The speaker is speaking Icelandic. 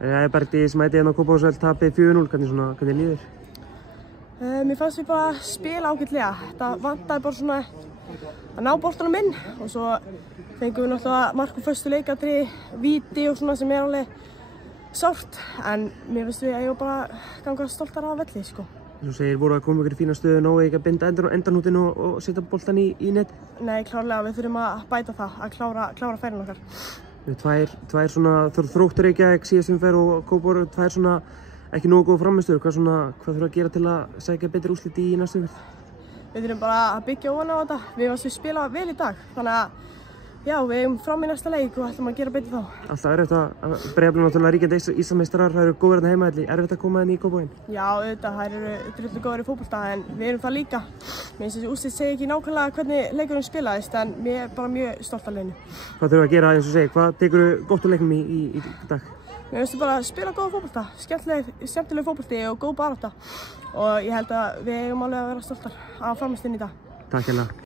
Bergdís mæti hérna á Kópavogsvöll, tapið 4-0, hvernig líður? Mér fannst við bara spila ágætlega. Þetta vantaði bara svona að ná boltanum inn og svo fengum við náttúrulega mark úr föstu leikatriði, víti og svona sem alveg sárt. En mér finnst við að ég var bara ganga stoltar af velli, sko. Þú segir, voru að koma ykkur í fína stöðu, nógu ekki að binda endanútinu og setja boltan í net? Nei, klárlega, við þurfum að bæta það, að klára færin okkar. Tvær svona Þróttur Reykjavík síðast umferð og Kópavogur, tvær svona ekki nógu góð frammistöður. Hvað þurfum að gera til að sækja betri úrslit í næstu umferð? Við þurfum bara að byggja ofan á þetta. Við varum að spila vel í dag, þannig að já, við eigum fram í næsta leik og ætlum að gera betur þá. Alltaf erfitt að Breiðablik náttúrulega ríkjandi Íslandsmeistarar, það eru góðir hérna heimavelli. Erfitt að koma inn í Kópavoginn? Já, auðvitað, þær eru drullu góðir í fótbolta en við erum það líka. Mér finnst þessi úrslit segja ekki nákvæmlega hvernig leikurinn spilaðist en mér er bara mjög stolt af liðinu. Hvað þurfum að gera eins og segja? Hvað tekur þú gott úr leiknum í dag? Mér finnst bara að spila góða fótbolta, skemmtileg fótbolti og góð barátta og ég held að við eigum alveg að vera stoltar af frammistöðunni í dag. Takk hérlega.